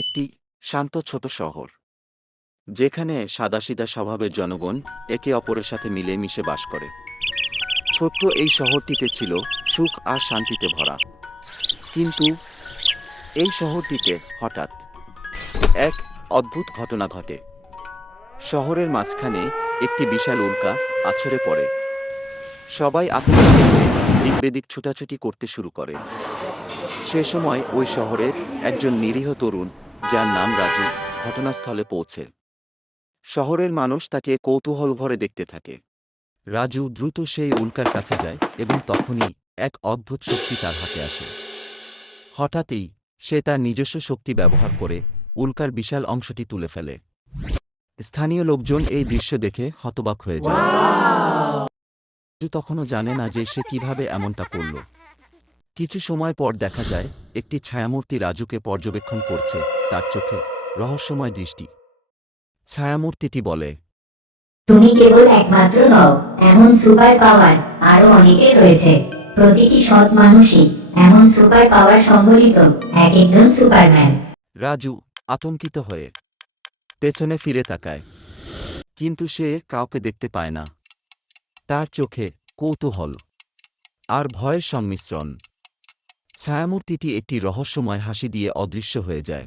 একটি শান্ত ছোট শহর, যেখানে সাদাসিধা স্বভাবের জনগণ একে অপরের সাথে মিলেমিশে বাস করে। ছোট্ট এই শহরটিতে ছিল সুখ আর শান্তিতে ভরা। কিন্তু এই শহরটিতে হঠাৎ এক অদ্ভুত ঘটনা ঘটে। শহরের মাঝখানে একটি বিশাল উল্কা আছড়ে পড়ে। সবাই আতঙ্কিত হয়ে দিকবেদিক ছুটাছুটি করতে শুরু করে। সে সময় ওই শহরের একজন নিরীহ তরুণ, যার নাম রাজু, ঘটনাস্থলে পৌঁছে। শহরের মানুষ তাকে কৌতূহলভরে দেখতে থাকে। রাজু দ্রুত সেই উল্কার কাছে যায় এবং তখনই এক অদ্ভুত শক্তি তার হাতে আসে। হঠাৎই সে তার নিজস্ব শক্তি ব্যবহার করে উল্কার বিশাল অংশটি তুলে ফেলে। স্থানীয় লোকজন এই দৃশ্য দেখে হতবাক হয়ে যায়। রাজু তখনও জানে না যে সে কিভাবে এমনটা করল। কিছু সময় পর দেখা যায় একটি ছায়ামূর্তি রাজুকে পর্যবেক্ষণ করছে, তার চোখে রহস্যময় দৃষ্টি। ছায়ামূর্তিটি বলে, তুমি কেবল একমাত্র নও, এমন সুপার পাওয়ার আরো অনেকের রয়েছে। প্রতিটি সৎ মানুষই এমন সুপার পাওয়ার সম্বলিত, এক একজন সুপারম্যান। রাজু আতঙ্কিত হয়ে পেছনে ফিরে তাকায়, কিন্তু সে কাউকে দেখতে পায় না। তার চোখে কৌতূহল আর ভয়ের সংমিশ্রণ। ছায়ামূর্তিটি একটি রহস্যময় হাসি দিয়ে অদৃশ্য হয়ে যায়।